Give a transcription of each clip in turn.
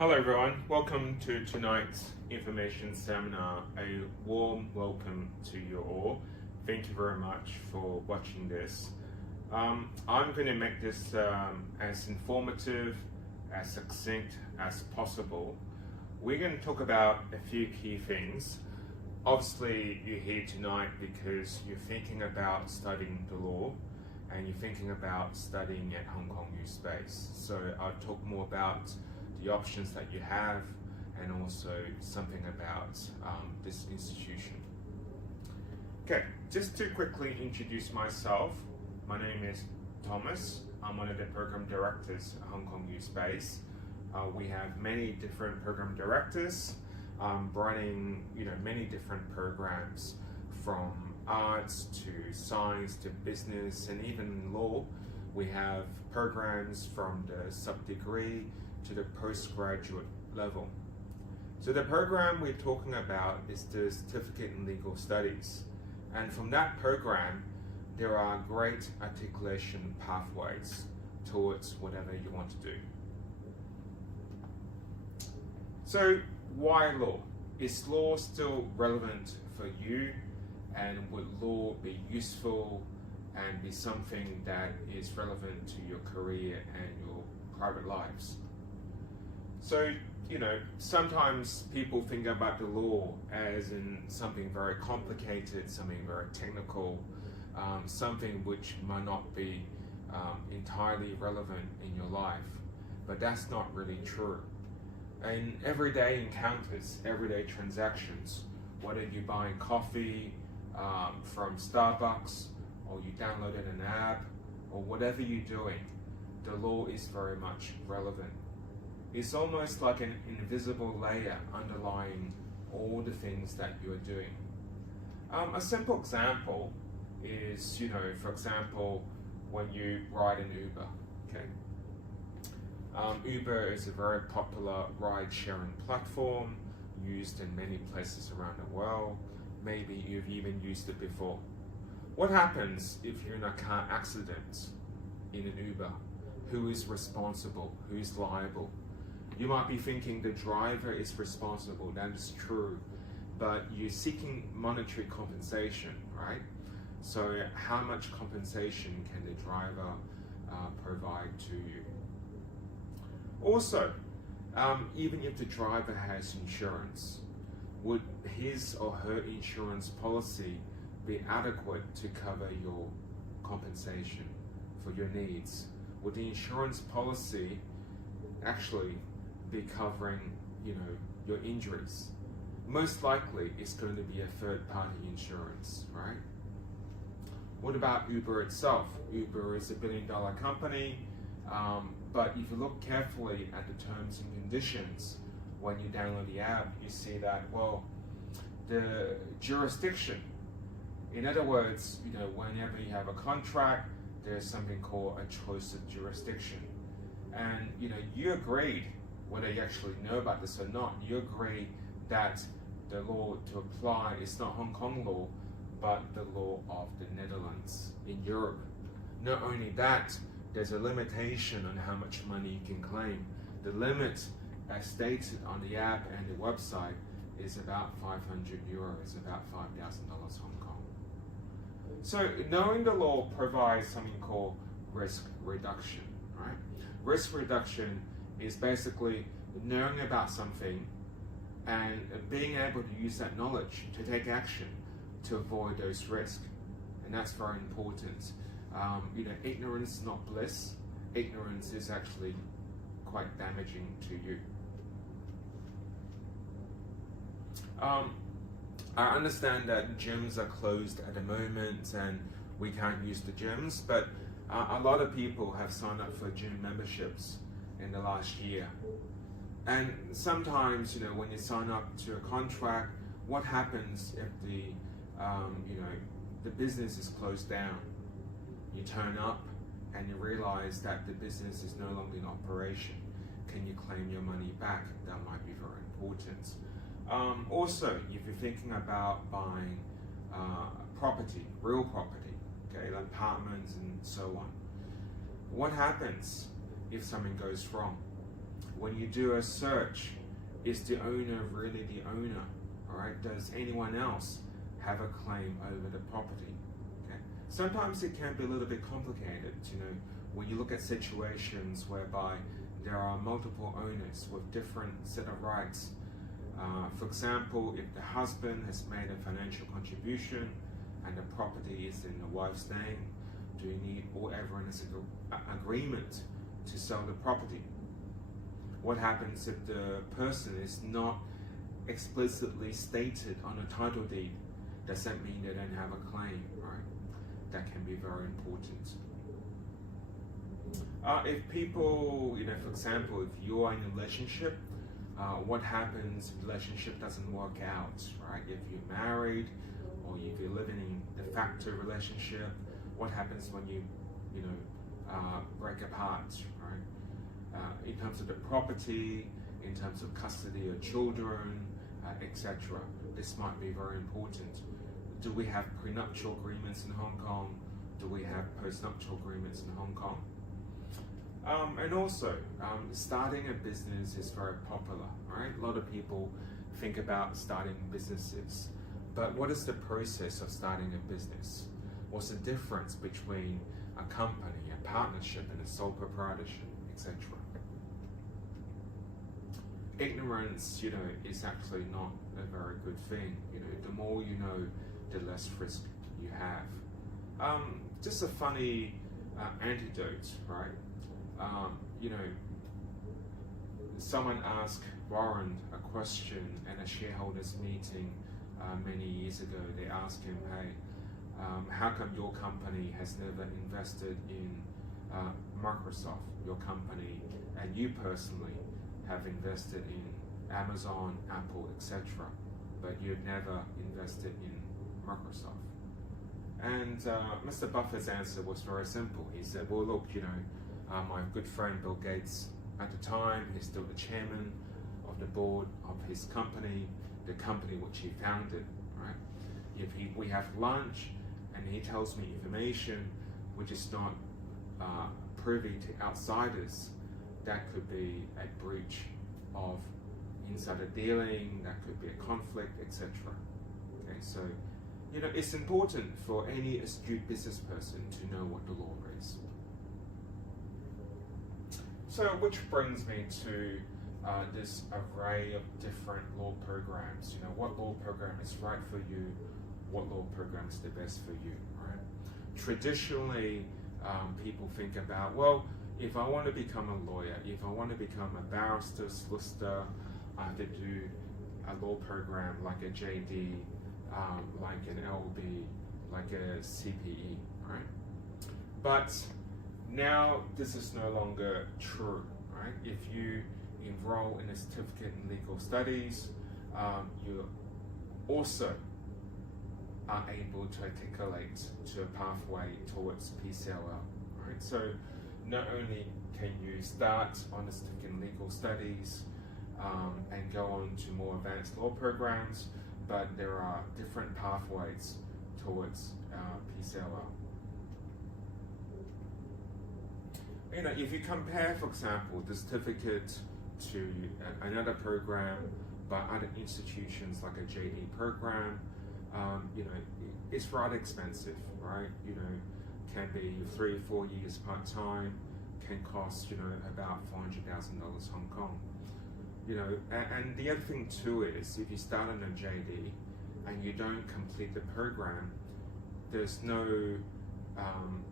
Hello everyone, welcome to tonight's information seminar. A warm welcome to you all. Thank you very much for watching this. I'm going to make this as informative, as succinct as possible. We're going to talk about a few key things. Obviously you're here tonight because you're thinking about studying the law and you're thinking about studying at Hong Kong U Space. So I'll talk more about the options that you have and also something about this institution. Okay, just to quickly introduce myself, my name is Thomas. I'm one of the program directors at Hong Kong U Space. We have many different program directors running many different programs, from arts to science to business and even law. We have programs from the sub-degree to the postgraduate level. So the program we're talking about is the Certificate in Legal Studies. And from that program, there are great articulation pathways towards whatever you want to do. So why law? Is law still relevant for you? And would law be useful and be something that is relevant to your career and your private lives? So, sometimes people think about the law as in something very complicated, something very technical, something which might not be entirely relevant in your life. But that's not really true. In everyday encounters, everyday transactions, whether you're buying coffee from Starbucks, or you downloaded an app, or whatever you're doing, the law is very much relevant. It's almost like an invisible layer underlying all the things that you're doing. A simple example is, for example, when you ride an Uber, okay? Uber is a very popular ride-sharing platform used in many places around the world. Maybe you've even used it before. What happens if you're in a car accident in an Uber? Who is responsible? Who's liable? You might be thinking the driver is responsible. That is true, but you're seeking monetary compensation, right? So how much compensation can the driver provide to you? Also, even if the driver has insurance, would his or her insurance policy be adequate to cover your compensation for your needs? Would the insurance policy actually be covering, your injuries? Most likely, it's going to be a third-party insurance, right? What about Uber itself? Uber is a billion-dollar company, but if you look carefully at the terms and conditions when you download the app, you see that, well, the jurisdiction. In other words, whenever you have a contract, there's something called a choice of jurisdiction, and you agreed, whether you actually know about this or not, you agree that the law to apply is not Hong Kong law, but the law of the Netherlands in Europe. Not only that, there's a limitation on how much money you can claim. The limit, as stated on the app and the website, is about €500, about $5,000 Hong Kong. So knowing the law provides something called risk reduction, right? Risk reduction is basically knowing about something and being able to use that knowledge to take action to avoid those risks. And that's very important. Ignorance is not bliss. Ignorance is actually quite damaging to you. I understand that gyms are closed at the moment and we can't use the gyms, but a lot of people have signed up for gym memberships in the last year. And sometimes, when you sign up to a contract, what happens if the business is closed down? You turn up and you realize that the business is no longer in operation. Can you claim your money back? That might be very important. Also, if you're thinking about buying property, real property, okay, like apartments and so on, what happens if something goes wrong? When you do a search, is the owner really the owner? All right, does anyone else have a claim over the property? Okay. Sometimes it can be a little bit complicated, when you look at situations whereby there are multiple owners with different set of rights. For example, if the husband has made a financial contribution and the property is in the wife's name, do you need all everyone's agreement to sell the property? What happens if the person is not explicitly stated on a title deed? Does that mean they don't have a claim, right? That can be very important. If people, for example, if you are in a relationship, what happens if the relationship doesn't work out, right? If you're married or if you're living in a de facto relationship, what happens when you break apart, right? In terms of the property, in terms of custody of children, etc. This might be very important. Do we have prenuptial agreements in Hong Kong? Do we have postnuptial agreements in Hong Kong? And also, starting a business is very popular, right? A lot of people think about starting businesses, but what is the process of starting a business? What's the difference between a company, a partnership, and a sole proprietorship, etc.? Ignorance, is actually not a very good thing. The more you know, the less risk you have. Just a funny anecdote, right? Someone asked Warren a question at a shareholders meeting many years ago. They asked him, hey, how come your company has never invested in Microsoft, your company, and you personally have invested in Amazon, Apple, etc., but you've never invested in Microsoft? And Mr. Buffett's answer was very simple. He said, well, look, my good friend Bill Gates, at the time, he's still the chairman of the board of his company, the company which he founded, right? If we have lunch and he tells me information which is not privy to outsiders, that could be a breach of insider dealing, that could be a conflict, etc. Okay, so it's important for any astute business person to know what the law is. So, which brings me to this array of different law programs. What law program is right for you, what law program is the best for you, right? Traditionally, people think about, well, if I want to become a lawyer, if I want to become a barrister, solicitor, I have to do a law program like a JD, like an LB, like a CPE, right? But now this is no longer true, right? If you enroll in a certificate in legal studies, you also are able to articulate to a pathway towards PCLL, right? So not only can you start on a certificate in legal studies and go on to more advanced law programs, but there are different pathways towards PCLL. If you compare, for example, the certificate to another program by other institutions like a JD program, it's rather expensive, right? Can be 3 or 4 years part-time, can cost, about $400,000 Hong Kong. And the other thing too is, if you start on a JD and you don't complete the program, there's no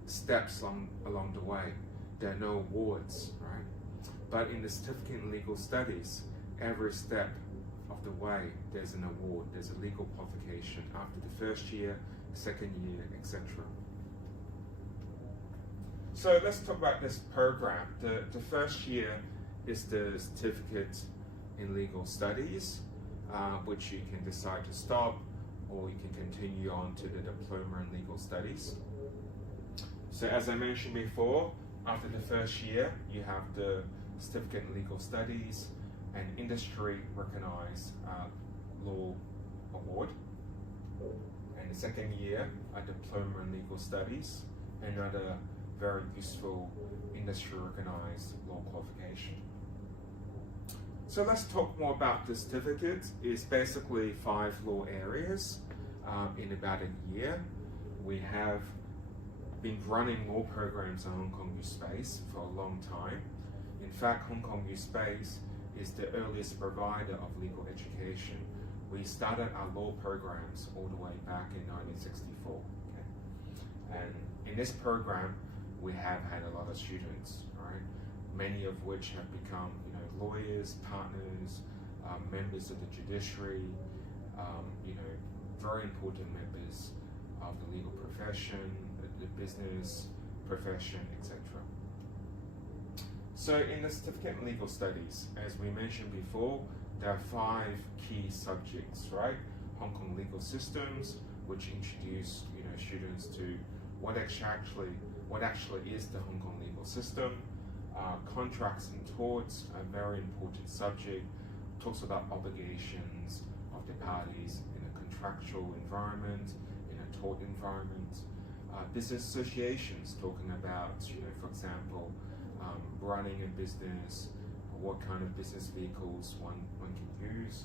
steps along the way. There are no awards, right? But in the certificate in legal studies, every step of the way, there's an award, there's a legal qualification after the first year, second year, etc. So let's talk about this program. The first year is the certificate in legal studies, which you can decide to stop, or you can continue on to the diploma in legal studies. So as I mentioned before, after the first year, you have the certificate in legal studies, an industry recognized law award. And the second year, a diploma in legal studies, another very useful industry recognized law qualification. So let's talk more about the certificate. It's basically 5 law areas in about a year. We have been running law programs on Hong Kong U Space for a long time. In fact, Hong Kong U Space is the earliest provider of legal education. We started our law programs all the way back in 1964. Okay? And in this program, we have had a lot of students, right? Many of which have become, lawyers, partners, members of the judiciary, very important members of the legal profession, the business profession, etc. So in the certificate in legal studies, as we mentioned before, there are 5 key subjects, right? Hong Kong legal systems, which introduce students to what actually is the Hong Kong legal system. Contracts and torts, a very important subject, talks about obligations of the parties in a contractual environment, in a tort environment. Business associations, talking about, for example, running a business, what kind of business vehicles one can use,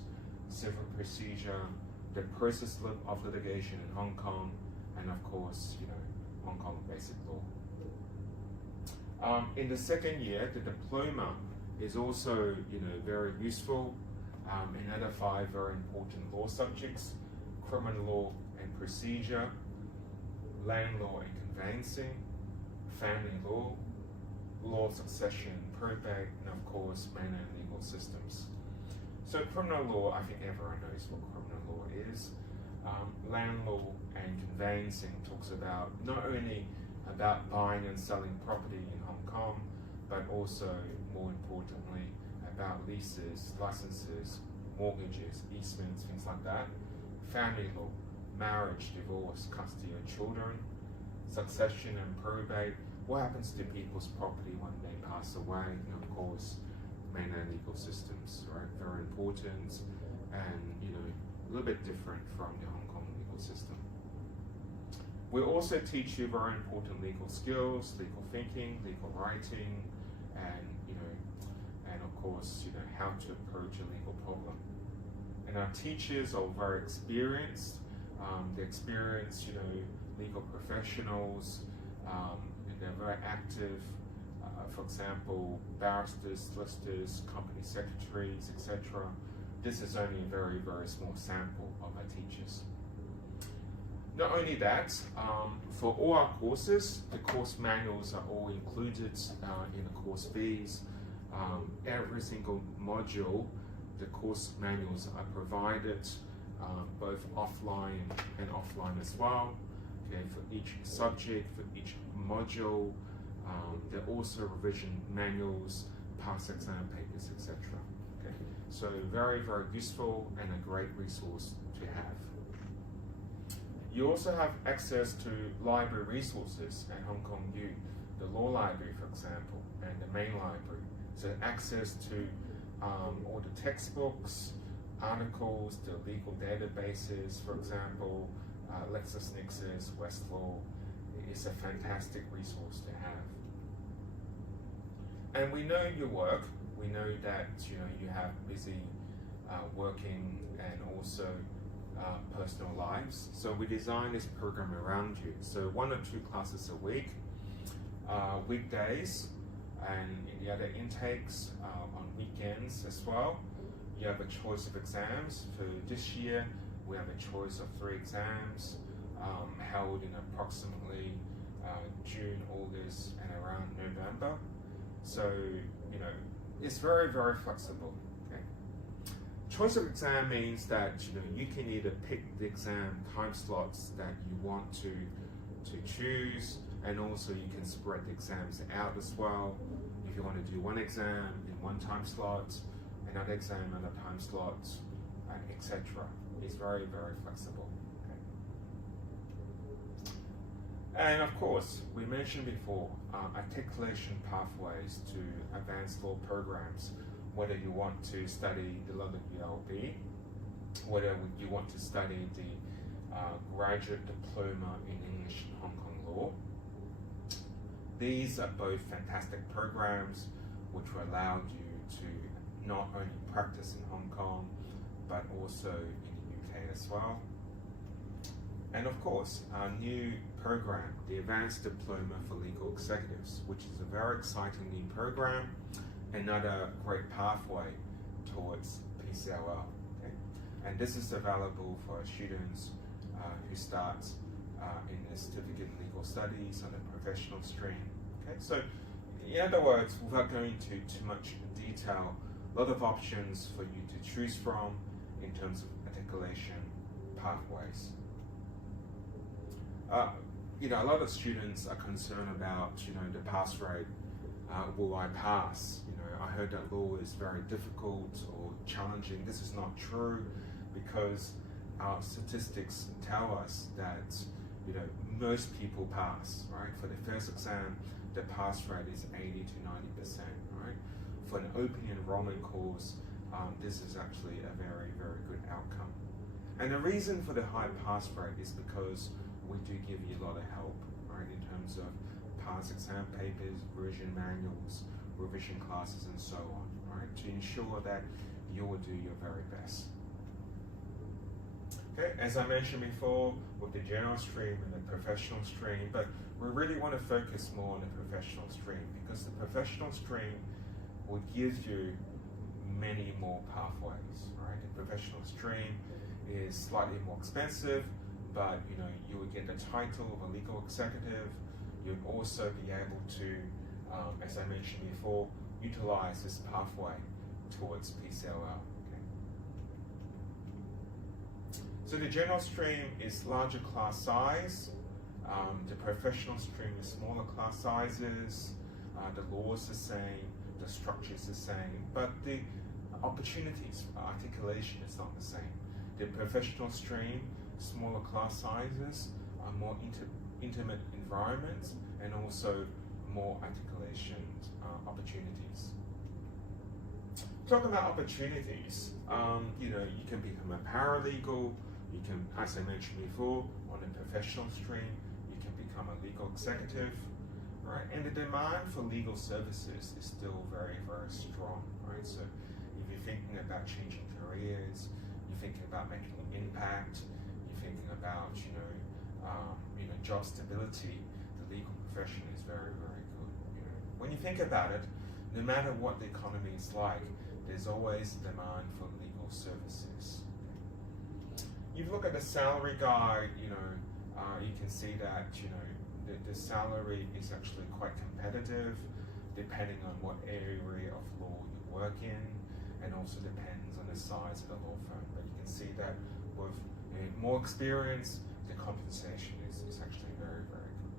civil procedure, the process of litigation in Hong Kong, and of course, Hong Kong basic law. In the second year, the diploma is also, very useful. Another 5 very important law subjects: criminal law and procedure, land law and conveyancing, family law, law of succession, probate, and of course, manor and legal systems. So criminal law, I think everyone knows what criminal law is. Land law and conveyancing talks about not only about buying and selling property in Hong Kong, but also, more importantly, about leases, licenses, mortgages, easements, things like that. Family law, marriage, divorce, custody of children, succession and probate, what happens to people's property when they pass away, and of course, manor legal systems, right? Very important and, a little bit different from the Hong Kong legal system. We also teach you very important legal skills, legal thinking, legal writing, and of course, how to approach a legal problem. And our teachers are very experienced. They're experienced, legal professionals, and they're very active. For example, barristers, solicitors, company secretaries, etc. This is only a very, very small sample of our teachers. Not only that, for all our courses, the course manuals are all included in the course fees. Every single module, the course manuals are provided, both offline and offline as well. Okay, for each subject, for each module, there are also revision manuals, past exam papers, etc. Okay, so very, very useful and a great resource to have. You also have access to library resources at Hong Kong U, the law library, for example, and the main library. So access to all the textbooks, articles, the legal databases, for example, LexisNexis, Westlaw, is a fantastic resource to have. And we know your work. We know that you have busy working and also personal lives. So we designed this program around you. So 1 or 2 classes a week, weekdays, and in the other intakes on weekends as well. You have a choice of exams. For this year, we have a choice of 3 exams held in approximately June, August, and around November. So, it's very, very flexible. Okay? Choice of exam means that you can either pick the exam time slots that you want to choose, and also you can spread the exams out as well. If you want to do one exam in one time slot, another exam in another time slot, etc. It's very, very flexible. And of course, we mentioned before, articulation pathways to advanced law programs, whether you want to study the London ULB, whether you want to study the graduate diploma in English and Hong Kong law. These are both fantastic programs which will allow you to not only practice in Hong Kong, but also in the UK as well. And of course, our new program, the Advanced Diploma for Legal Executives, which is a very exciting new program, another great pathway towards PCLL. Okay? And this is available for students who start in the Certificate in Legal Studies on the professional stream. Okay? So, in other words, without going into too much detail, a lot of options for you to choose from in terms of articulation pathways. A lot of students are concerned about, the pass rate. Will I pass? I heard that law is very difficult or challenging. This is not true, because our statistics tell us that, most people pass, right? For the first exam, the pass rate is 80 to 90%, right? For an open enrollment course, this is actually a very, very good outcome. And the reason for the high pass rate is because we do give you a lot of help, right, in terms of past exam papers, revision manuals, revision classes, and so on, right, to ensure that you will do your very best. Okay, as I mentioned before, with the general stream and the professional stream, but we really want to focus more on the professional stream, because the professional stream will give you many more pathways, right? The professional stream is slightly more expensive, but you will get the title of a legal executive. You'll also be able to, as I mentioned before, utilize this pathway towards PCLL. Okay? So the general stream is larger class size. The professional stream is smaller class sizes. The law is the same. The structure is the same, but the opportunities for articulation is not the same. The professional stream, smaller class sizes, more intimate environments, and also more articulation opportunities. Talking about opportunities, you can become a paralegal. You can, as I mentioned before, on the professional stream, you can become a legal executive, right? And the demand for legal services is still very, very strong, right? So if you're thinking about changing careers, you're thinking about making an impact, thinking about job stability, the legal profession is very, very good. When you think about it, no matter what the economy is like, there's always demand for legal services. You look at the salary guide, you can see that the salary is actually quite competitive, depending on what area of law you work in, and also depends on the size of the law firm. But you can see that with more experience, the compensation is actually very, very good.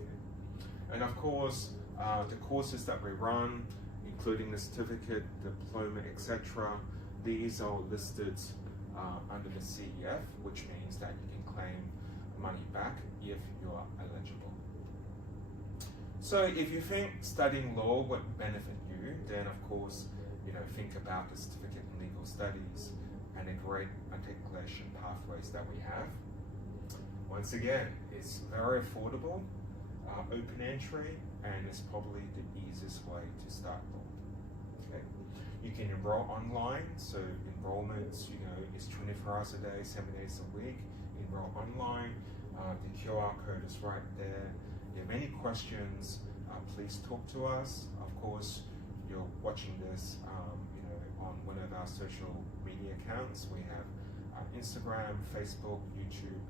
Okay. And of course, the courses that we run, including the certificate, diploma, etc., these are listed under the CEF, which means that you can claim money back if you are eligible. So if you think studying law would benefit you, then of course, think about the certificate in legal studies and the great articulation pathways that we have. Once again, it's very affordable, open entry, and it's probably the easiest way to start law. Okay. You can enroll online, so enrollment, is 24 hours a day, 7 days a week. Enroll online. The QR code is right there. If you have any questions, please talk to us. Of course, you're watching this, on one of our social media accounts. We have Instagram, Facebook, YouTube,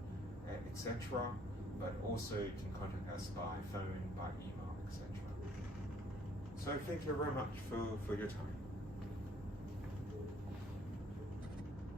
etc. But also you can contact us by phone, by email, etc. So thank you very much for your time.